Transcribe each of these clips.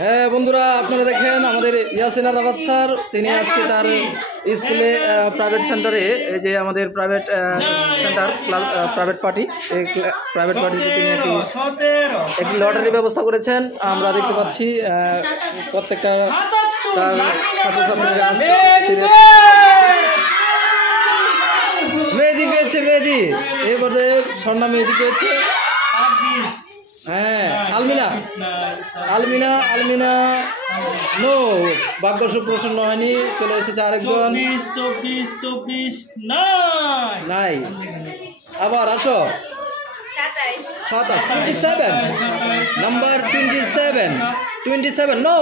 হ্যাঁ বন্ধুরা, আপনারা দেখেন আমাদের ইয়াসিন আরাফাত স্যার, তিনি আজকে তার স্কুলে প্রাইভেট সেন্টারে, এই যে আমাদের প্রাইভেট সেন্টার প্রাইভেট পার্টি, এই প্রাইভেট পার্টিতে তিনি একটি লটারি ব্যবস্থা করেছেন। আমরা দেখতে পাচ্ছি প্রত্যেকটা তার ছাত্রছাত্রীরা মেহেদি পেয়েছে, মেহেদি এবারে স্বর্ণা মেহেদি পেয়েছে। হ্যাঁ, আলমিনা আলমিনা আলমিনা নো, ভাগ্য সুপ্রসন্ন হয়নি, চলে এসেছে আরেকজন। 24 নাই, আবার আসো। 27 27 নাম্বার 27 নো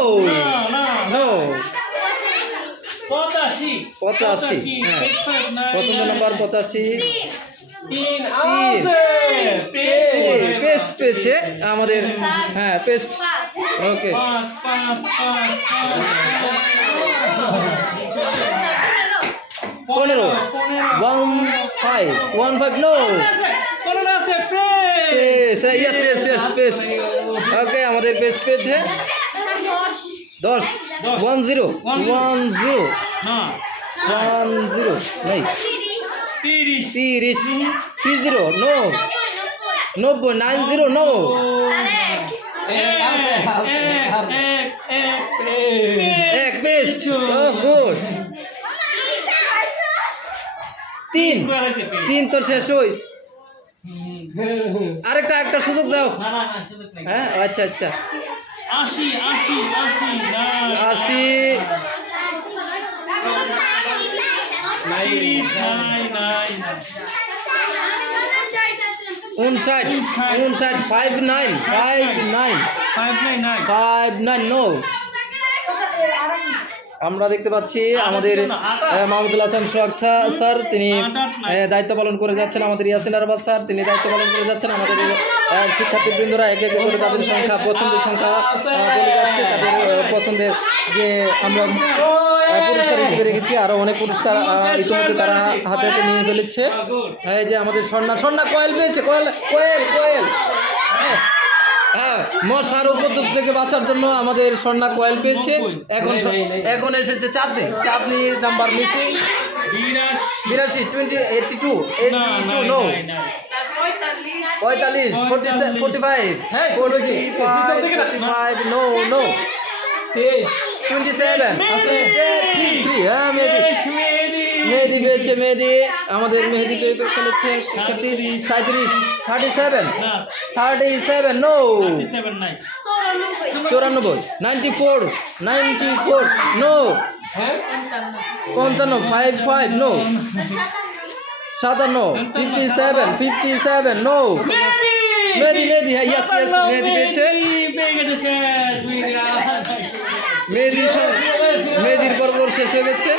নো 85 হ্যাঁ, পছন্দ নাম্বার 85। পেস্ট পেয়েছে আমাদের, হ্যাঁ পেস্ট। ওকে, 15 15 নো পেস্ট। ওকে, আমাদের পেস্ট পেয়েছে 10 10 নাই 30 30 নো 90 90 নো এক পেস্ট। গুড, 3 তোর শেষ হই, আরেকটা একটা সুযোগ দাও। হ্যাঁ আচ্ছা আচ্ছা, 80 59 নো। আমরা দেখতে পাচ্ছি আমাদের মাহমুদুল হাসান সোহাগ স্যার, তিনি দায়িত্ব পালন করে যাচ্ছেন। আমাদের ইয়াসিন আরাফাত স্যার, তিনি দায়িত্ব পালন করে যাচ্ছেন। আমাদের শিক্ষার্থীবৃন্দরা এক এক করে তাদের সংখ্যা, পছন্দের সংখ্যা বলে যাচ্ছে। তাদের পছন্দের যে আমরা পুরস্কার হিসেবে রেখেছি, আরও অনেক পুরস্কার ইতিমধ্যে তারা হাতে হাতে নিয়ে ফেলেছে। এই যে আমাদের স্বর্ণা কয়েল পেয়েছে, কোয়েল হ্যাঁ, মশার উপদ্রব থেকে বাঁচার জন্য আমাদের স্বর্ণা কয়েল পেয়েছে। এখন এসেছে চাঁদনি নাম্বার মিসিং 82 82 নো 45 45 নো 27 হ্যাঁ, মেহেদি পেয়েছে। মেহেদি আমাদের মেহেদি পেয়ে ফেলেছে শিক্ষার্থী 37 নো 94 94 নো 55 55 নো 57 57 নো মেহেদি হ্যাঁ, ইয়েস মেহেদি পেয়েছে। মেহেদির পর্ব শেষ হয়ে গেছে।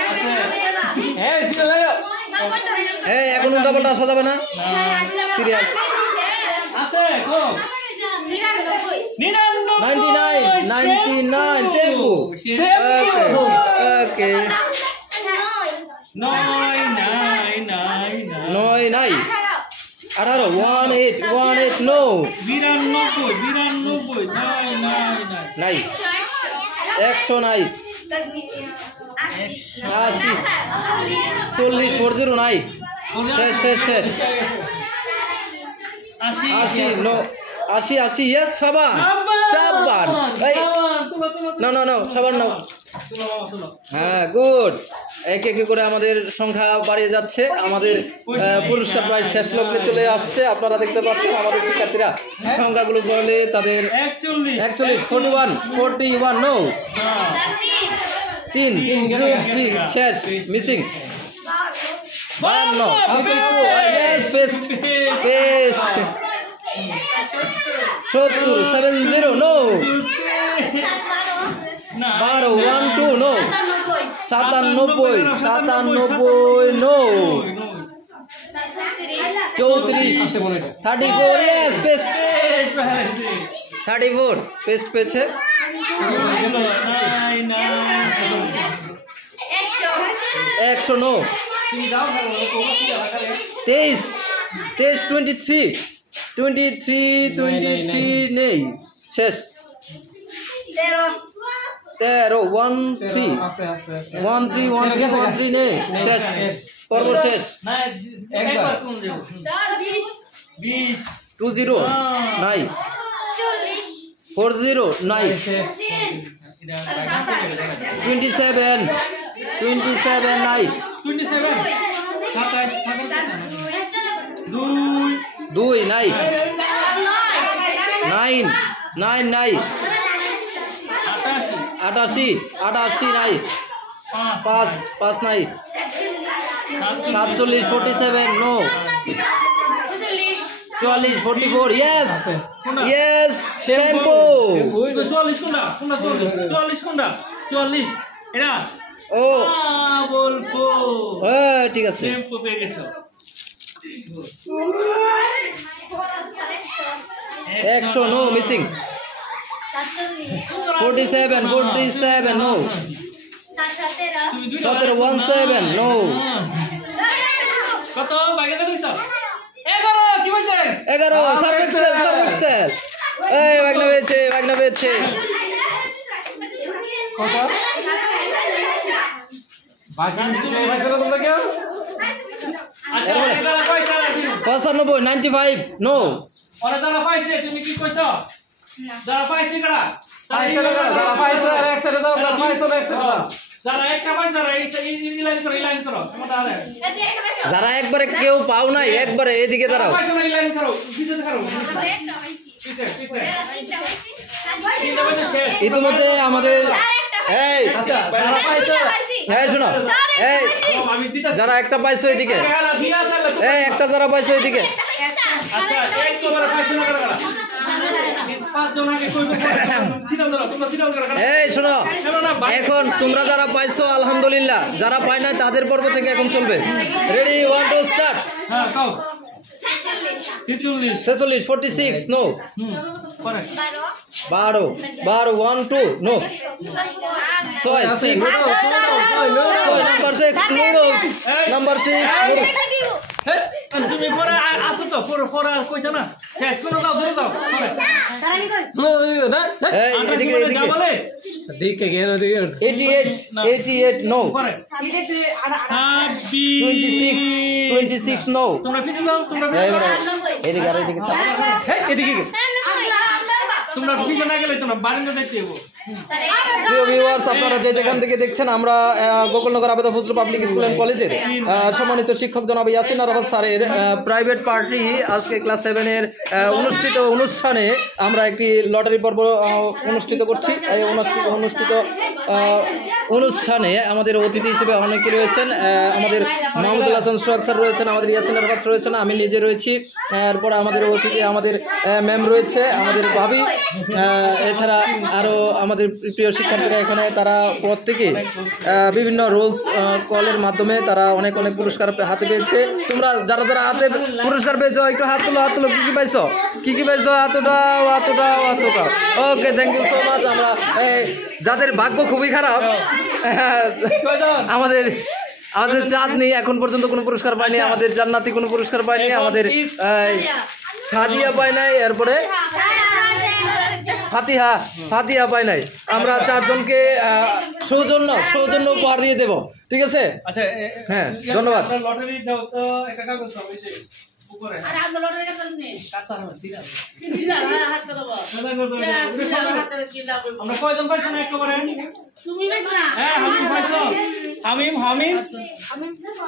হ্যাঁ, এখন উল্টা পাল্টা আসা যাবে না, সিরিয়াল 99 শ্যাম্পু। ওকে, 9 নাই 18 18 নো 92 নাই 100 নাই 80 40 40 নাই শেষ 80 নো 80 ইয়েস সাবান না সাবান নাও। হ্যাঁ গুড, এক এক করে আমাদের সংখ্যা বাড়িয়ে যাচ্ছে। আমাদের পুরস্কার প্রায় শেষ লগ্নে চলে আসছে। আপনারা দেখতে পাচ্ছেন আমাদের শিক্ষার্থীরা সংখ্যাগুলো বলে তাদের 41 41 নো 3 শেষ missing 52 paste 70 70 no 12 12 no 97 no 34 34 yes paste 34 paste পেয়েছে। 100 নো 23 23 23 নেই শেষ 13 1 3 আছে আছে আছে 1 3 1 3 1 3 নে শেষ পর্ব শেষ না একবার কোন দেব 20 20 নাই 40 নাই 27 নাই 27 27 2 নাই 9 নাই 88 নাই 5 নাই 47 47 নো 44 44 yes yes শ্যাম্পু 44 কোনটা 44 এটা ও বলবো ঠিক আছে শ্যাম্পু পেয়ে গেছো 100 নো মিসিং 47 নো 17 17 নো কত বাকি তো দিছো 11 কি হইছে 11 সার্ভেক্সেল এই বাগনা বেচে কত বাকি তোমরা কেউ আচ্ছা এটা পয়সা দিও 95 95 নো ওরা যারা পাইছে তুমি কি কইছো যারা পাইছে কারা যারা পাইছে আর একসাথে দাও যারা পাইছে না একসাথে দাও যারা একটা পাইছে এই লাইন করো তোমরা আরে যারা একবারে কেউ পাও নাই একবারে এদিকে দাঁড়াও পাইছে না এই লাইন করো পিছে করো পিছে তিনটা বাজে শেষ ইতিমধ্যে আমাদের এই আচ্ছা যারা পাইছে হ্যাঁ শোনো এই আমি দিতাছি যারা একটা পাইছো এদিকে টাকা দিয়া চলে এই একটা যারা পাইছো এদিকে আচ্ছা একবারে পাইছে না কারা পাঁচ জন আগে কইবে সিনাল ধরো তোমরা সিনাল ধরো এই শোনো এখন তোমরা যারা পাইছো আলহামদুলিল্লাহ যারা পায় নাই তাদের পর্ব থেকে এখন চলবে রেডি 1 2 স্টার্ট হ্যাঁ কাও 46 46 নো পরে 12 1 2 নো 6 6 নাম্বার 6 নুডলস নাম্বার 6 তুমি পরে আসো তো পরে কইতা না শেষ করে দাও ধরে দাও পরে এই এদিকে যা বলে দিকে গেল দিকে 88 নো পরে 26 নো তোমরা পিছে যাও তোমরা এদিকে আর এদিকে চাপ। এদিকে তোমরা পিছে না গেলে তোমরা বারিন্দা দেখতে যাবো প্রিয় ভিউয়ার্স আপনারা যে যেখান থেকে দেখছেন আমরা গোকুলনগর আবেদ ফজলুল পাবলিক স্কুল অ্যান্ড কলেজের সম্মানিত শিক্ষক জনাব ইয়াসিন আরাফাত স্যারের প্রাইভেট পার্টি আজকে ক্লাস 7 এর অনুষ্ঠিত অনুষ্ঠানে আমরা একটি লটারি পর্ব অনুষ্ঠিত করছি এই অনুষ্ঠিত অনুষ্ঠানে আমাদের অতিথি হিসেবে অনেকে রয়েছেন আমাদের মাহমুদুল হাসান সোহাগ স্যার রয়েছেন আমাদের ইয়াসিন আরাফাত রয়েছেন আমি নিজে রয়েছি এরপরে আমাদের অতিথি আমাদের ম্যাম রয়েছে আমাদের ভাবি এছাড়া আরও আমাদের প্রিয় শিক্ষার্থীরা এখানে তারা প্রত্যেকে বিভিন্ন রোলস কলের মাধ্যমে তারা অনেক পুরস্কার হাতে পেয়েছে তোমরা যারা যারা হাতে পুরস্কার পেয়েছো একটু হাত তুলো কী পাইছো কী পাইছো এতটা okay thank you so much আমরা যাদের ভাগ্য খুবই খারাপ আমাদের চাঁদ নেই এখন পর্যন্ত কোনো পুরস্কার পায়নি আমাদের জান্নাতি কোনো পুরস্কার পায়নি আমাদের সাদিয়া পায় নাই এরপরে ফাতিহা পায় নাই আমরা চারজনকে সৌজন্য উপহার দিয়ে দেব ঠিক আছে আচ্ছা হ্যাঁ ধন্যবাদ লটারি দাও তো একটা কাগজ দাও এই যে উপরে আর আমরা লটারি কাটতাম নে কাটতা না সিরিয়াল দিলা হাত দেব আমরা কয়জন পাইছো না একেবারে তুমি বেশ না হ্যাঁ হামিম পাইছো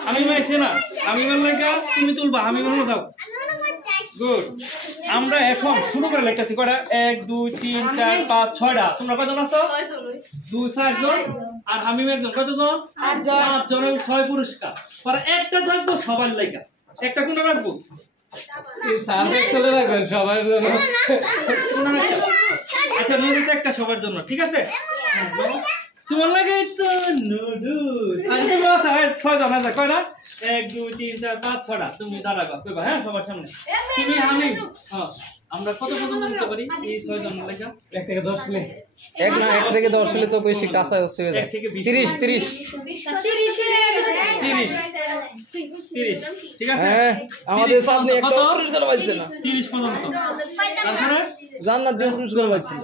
হামিম আইছে না হামিমের লাগা তুমি তুলবা হামিমের দাও গুড আমরা এখন শুরু করে লেখতেছি কয়টা 1 2 3 4 5 6টা তোমরা কয়জন আছো 2 4 জন আর হামিম একজন কতজন 8 জনের 6 পুরস্কার পরে একটা থাকবো সবার লাগা একটা কোন রাখবো সার্ভেক্সলে রাখবেন সবার জন্য আচ্ছা নুডলস একটা সবার জন্য ঠিক আছে তোমার লাগে তো নুডলস আর তুমি আছে 6 জন আছে কয়টা 1 2 3 4 5 6টা তুমি দাঁড়াবা কইবা হ্যাঁ সবার সামনে তুমি আমি হ্যাঁ আমরা কত নিতে পারি এই 6 জন লাগা 1 থেকে 10 প্লে 1 থেকে 10 হলে তো বেশি কাছে হচ্ছে 1 থেকে 20 30 ঠিক আছে হ্যাঁ আমাদের সামনে একটা পুরস্কার পাইছে না 30 পর্যন্ত তারপরে জান্নাত দিয়ে পুরস্কার পাইছে